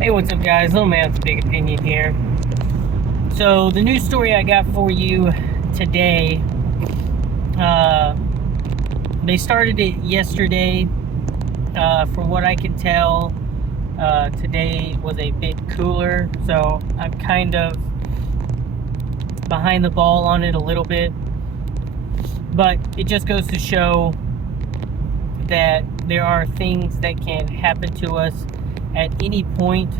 Hey, what's up, guys? Little man with a big opinion here. So, the news story I got for you today, they started it yesterday. From what I can tell, today was a bit cooler, so I'm kind of behind the ball on it a little bit. But it just goes to show that there are things that can happen to us at any point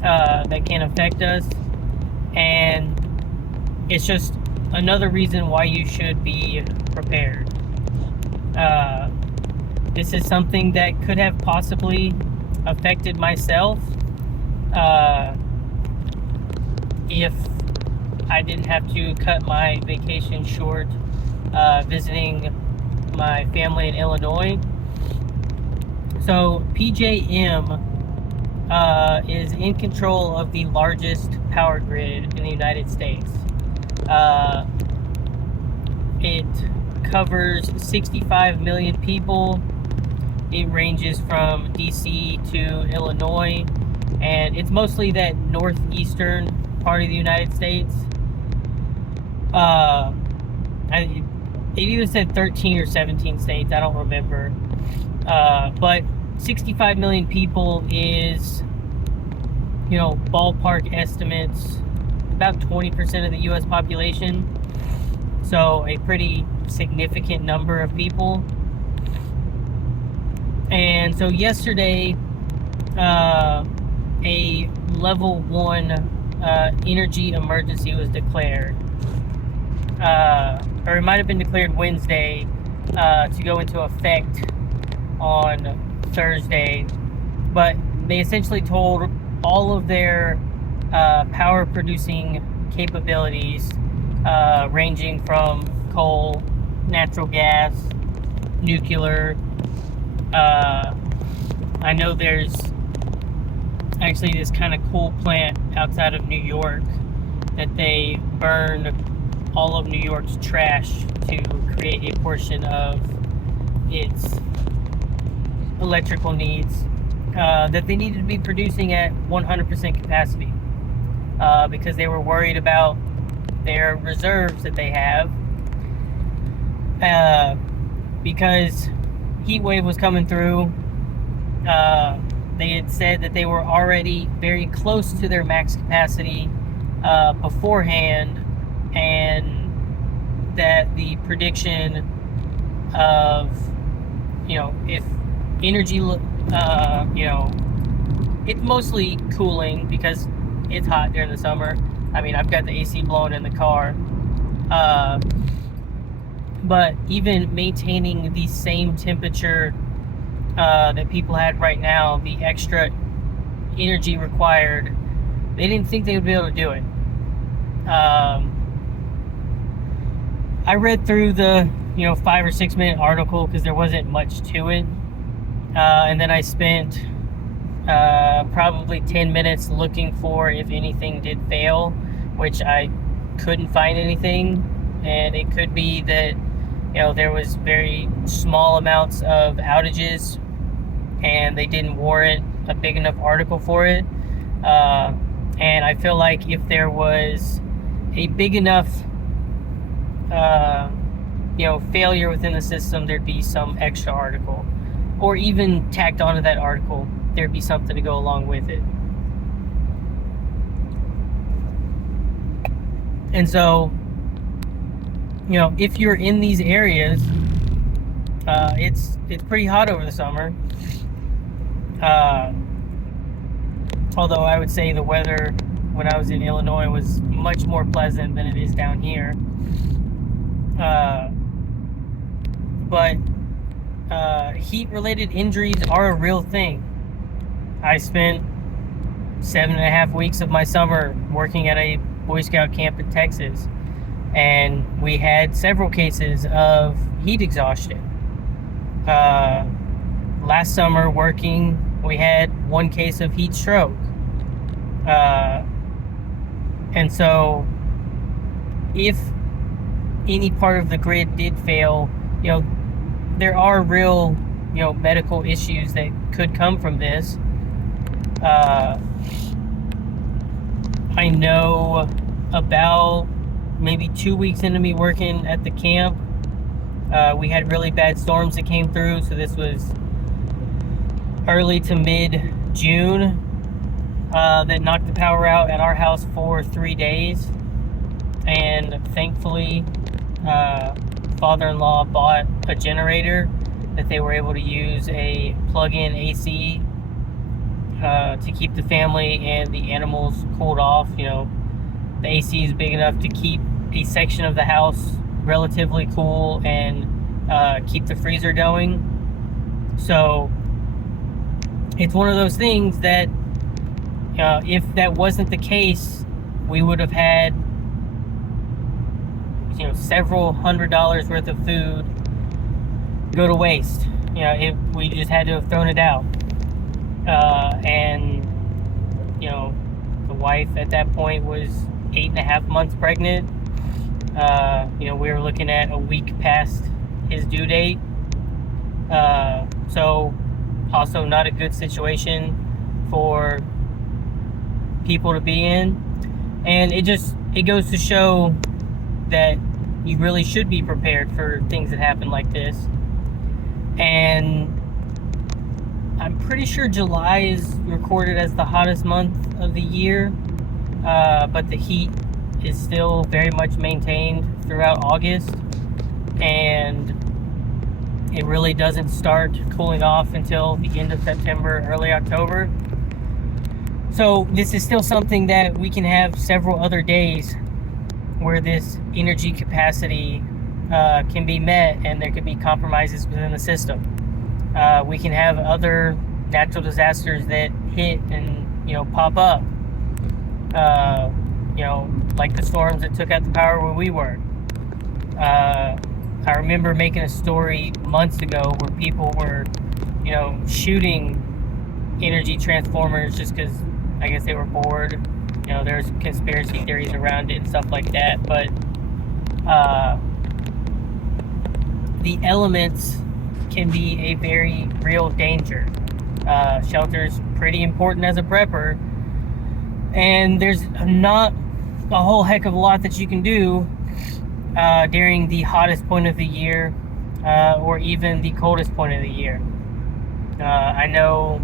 that can affect us, and it's just another reason why you should be prepared. This is something that could have possibly affected myself if I didn't have to cut my vacation short visiting my family in Illinois. So PJM is in control of the largest power grid in the United States. It covers 65 million people. It ranges from DC to Illinois, and it's mostly that northeastern part of the United States. It either said 13 or 17 states, I don't remember. But 65 million people is, ballpark estimates, about 20% of the U.S. population. So a pretty significant number of people. And so yesterday, a level 1 energy emergency was declared. Or it might have been declared Wednesday to go into effect on Thursday, but they essentially told all of their power producing capabilities, ranging from coal, natural gas, nuclear. I know there's actually this kind of cool plant outside of New York that they burn all of New York's trash to create a portion of its electrical needs that they needed to be producing at 100% capacity because they were worried about their reserves that they have, because heat wave was coming through. They had said that they were already very close to their max capacity beforehand, and that the prediction of, if energy, it's mostly cooling because it's hot during the summer. I mean, I've got the AC blowing in the car. But even maintaining the same temperature that people had right now, the extra energy required, they didn't think they would be able to do it. I read through the 5 or 6 minute article because there wasn't much to it, and then I spent probably 10 minutes looking for if anything did fail, which I couldn't find anything. And it could be that there was very small amounts of outages and they didn't warrant a big enough article for it. And I feel like if there was a big enough failure within the system, there'd be some extra article, or even tacked onto that article, there'd be something to go along with it. And so, if you're in these areas, it's pretty hot over the summer. Although I would say the weather when I was in Illinois was much more pleasant than it is down here. But heat-related injuries are a real thing. I spent 7.5 weeks of my summer working at a Boy Scout camp in Texas, and we had several cases of heat exhaustion. Last summer working, we had one case of heat stroke. And so if any part of the grid did fail, there are real, medical issues that could come from this. I know about maybe 2 weeks into me working at the camp, we had really bad storms that came through. So this was early to mid-June, that knocked the power out at our house for 3 days. And thankfully, father-in-law bought a generator that they were able to use a plug-in AC to keep the family and the animals cooled off. You know, the AC is big enough to keep a section of the house relatively cool and keep the freezer going. So it's one of those things that if that wasn't the case, we would have had, you know, several $100s worth of food go to waste. You know, we just had to have thrown it out. And you know, the wife at that point was 8.5 months pregnant. You know, we were looking at a week past his due date. So also not a good situation for people to be in. And it goes to show that you really should be prepared for things that happen like this. And I'm pretty sure July is recorded as the hottest month of the year, but the heat is still very much maintained throughout August, and it really doesn't start cooling off until the end of September, early October. So this is still something that we can have several other days where this energy capacity can be met, and there could be compromises within the system. We can have other natural disasters that hit and, you know, pop up. You know, like the storms that took out the power where we were. I remember making a story months ago where people were, you know, shooting energy transformers just because I guess they were bored. You know, there's conspiracy theories around it and stuff like that. But the elements can be a very real danger. Shelter's pretty important as a prepper, and there's not a whole heck of a lot that you can do during the hottest point of the year, or even the coldest point of the year. I know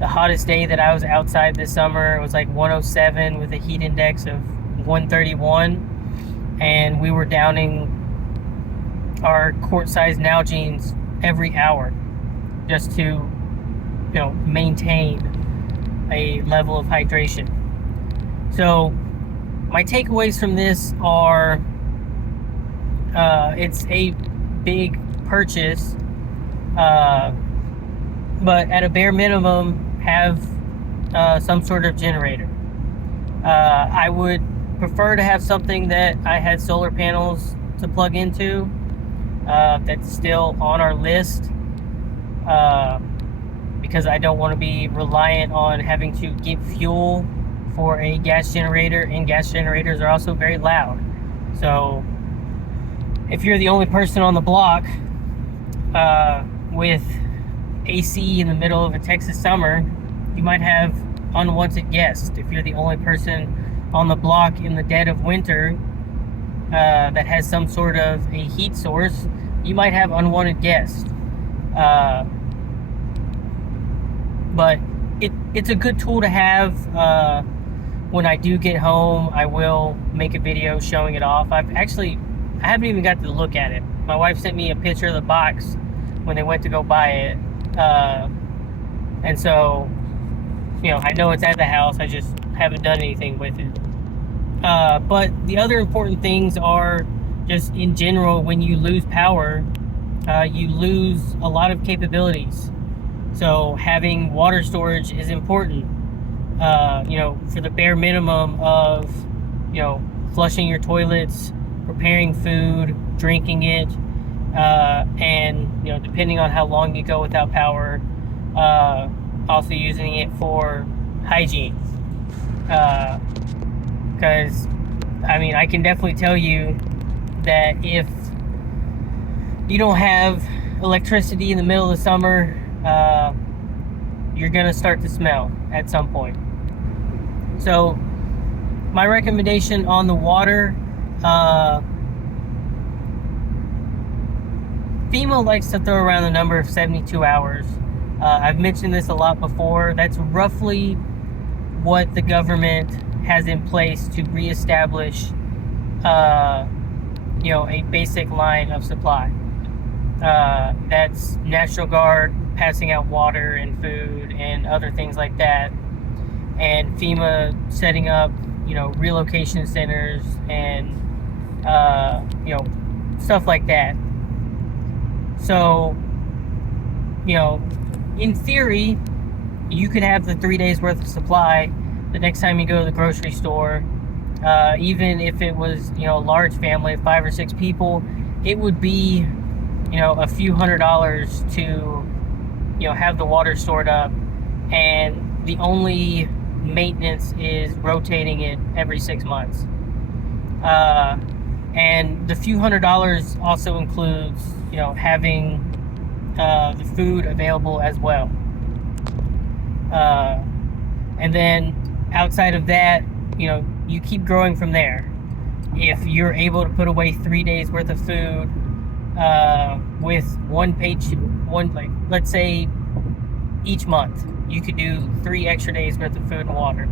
the hottest day that I was outside this summer, it was like 107 with a heat index of 131, and we were downing our quart-sized Nalgene's every hour just to, you know, maintain a level of hydration. So my takeaways from this are, it's a big purchase, but at a bare minimum, have some sort of generator. I would prefer to have something that I had solar panels to plug into. That's still on our list, because I don't want to be reliant on having to get fuel for a gas generator, and gas generators are also very loud. So if you're the only person on the block with AC in the middle of a Texas summer, you might have unwanted guests. If you're the only person on the block in the dead of winter that has some sort of a heat source, you might have unwanted guests. But it's a good tool to have. When I do get home, I will make a video showing it off. I haven't even got to look at it. My wife sent me a picture of the box when they went to go buy it. And so, you know, I know it's at the house. I just haven't done anything with it. But the other important things are just in general, when you lose power, you lose a lot of capabilities. So having water storage is important, you know, for the bare minimum of, you know, flushing your toilets, preparing food, drinking it, and, you know, depending on how long you go without power, also using it for hygiene. Because, I mean, I can definitely tell you that if you don't have electricity in the middle of the summer, you're gonna start to smell at some point. So my recommendation on the water, FEMA likes to throw around the number of 72 hours. I've mentioned this a lot before. That's roughly what the government has in place to reestablish, a basic line of supply. That's National Guard passing out water and food and other things like that, and FEMA setting up, relocation centers and, stuff like that. So, in theory, you could have the 3 days worth of supply the next time you go to the grocery store. Even if it was, a large family of 5 or 6 people, it would be, a few $100s to, have the water stored up. And the only maintenance is rotating it every 6 months. And the few $100s also includes, having the food available as well. And then outside of that, you keep growing from there. If you're able to put away 3 days worth of food with let's say each month, you could do 3 extra days worth of food and water.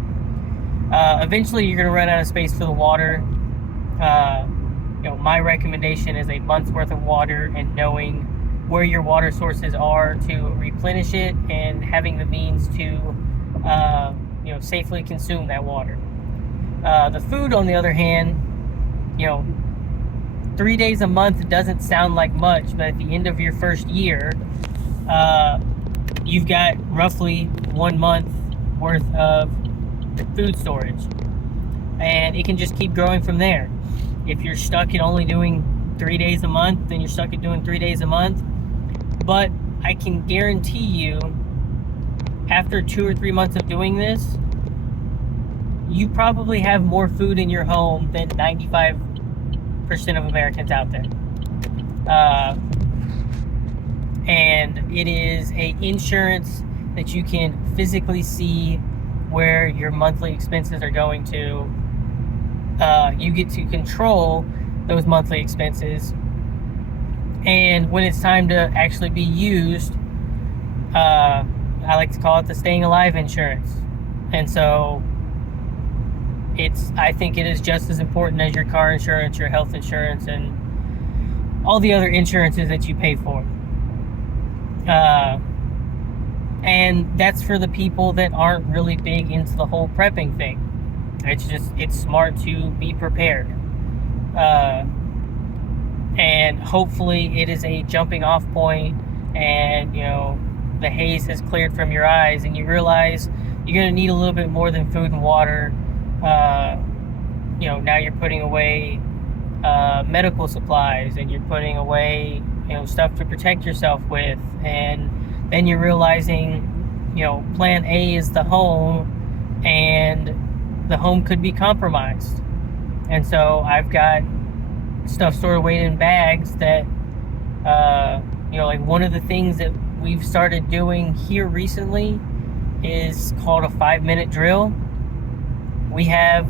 Eventually, you're going to run out of space for the water. My recommendation is a month's worth of water, and knowing where your water sources are to replenish it, and having the means to safely consume that water. The food, on the other hand, 3 days a month doesn't sound like much, but at the end of your first year, you've got roughly 1 month worth of food storage, and it can just keep growing from there. If you're stuck at only doing 3 days a month, then you're stuck at doing 3 days a month. But I can guarantee you, after 2 or 3 months of doing this, you probably have more food in your home than 95% of Americans out there. And it is a insurance that you can physically see where your monthly expenses are going to. You get to control those monthly expenses, and when it's time to actually be used, I like to call it the staying alive insurance. And so I think it is just as important as your car insurance, your health insurance, and all the other insurances that you pay for. And that's for the people that aren't really big into the whole prepping thing. It's smart to be prepared. And hopefully it is a jumping off point, and, the haze has cleared from your eyes, and you realize you're going to need a little bit more than food and water. Now you're putting away medical supplies, and you're putting away, stuff to protect yourself with. And then you're realizing, plan A is the home, and the home could be compromised. And so I've got stuff stored away in bags that, like one of the things that we've started doing here recently is called a 5-minute drill. We have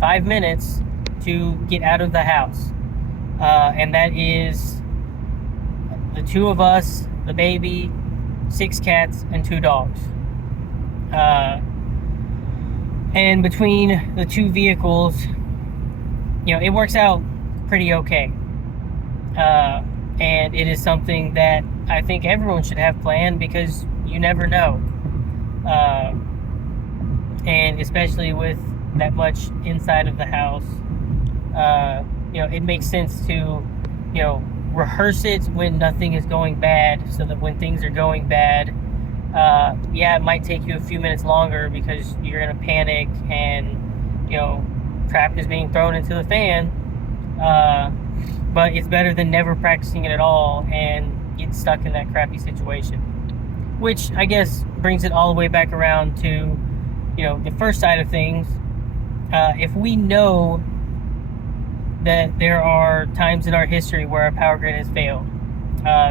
5 minutes to get out of the house. And that is the 2 of us, the baby, 6 cats, and 2 dogs. And between the 2 vehicles, it works out pretty okay. And it is something that I think everyone should have planned, because you never know. And especially with that much inside of the house, it makes sense to, rehearse it when nothing is going bad, so that when things are going bad, it might take you a few minutes longer because you're in a panic and, crap is being thrown into the fan. But it's better than never practicing it at all and get stuck in that crappy situation. Which I guess brings it all the way back around to, the first side of things. If we know that there are times in our history where our power grid has failed,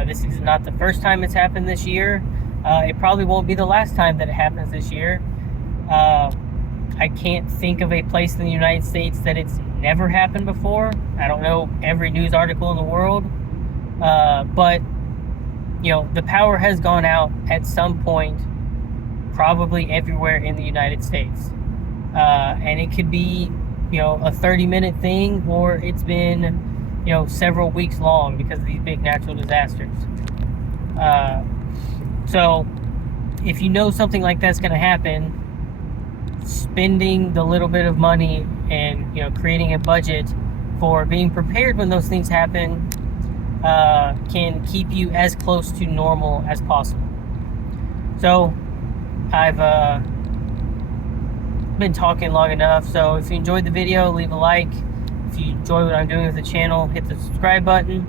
this is not the first time it's happened this year. It probably won't be the last time that it happens this year. I can't think of a place in the United States that it's never happened before. I don't know every news article in the world, but the power has gone out at some point, probably everywhere in the United States, and it could be a 30-minute thing, or it's been several weeks long because of these big natural disasters. So if you know something like that's going to happen, spending the little bit of money and creating a budget for being prepared when those things happen can keep you as close to normal as possible. So I've been talking long enough, so if you enjoyed the video, leave a like. If you enjoy what I'm doing with the channel, hit the subscribe button.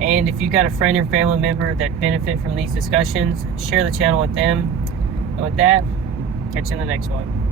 And if you've got a friend or family member that benefit from these discussions, share the channel with them. And with that, catch you in the next one.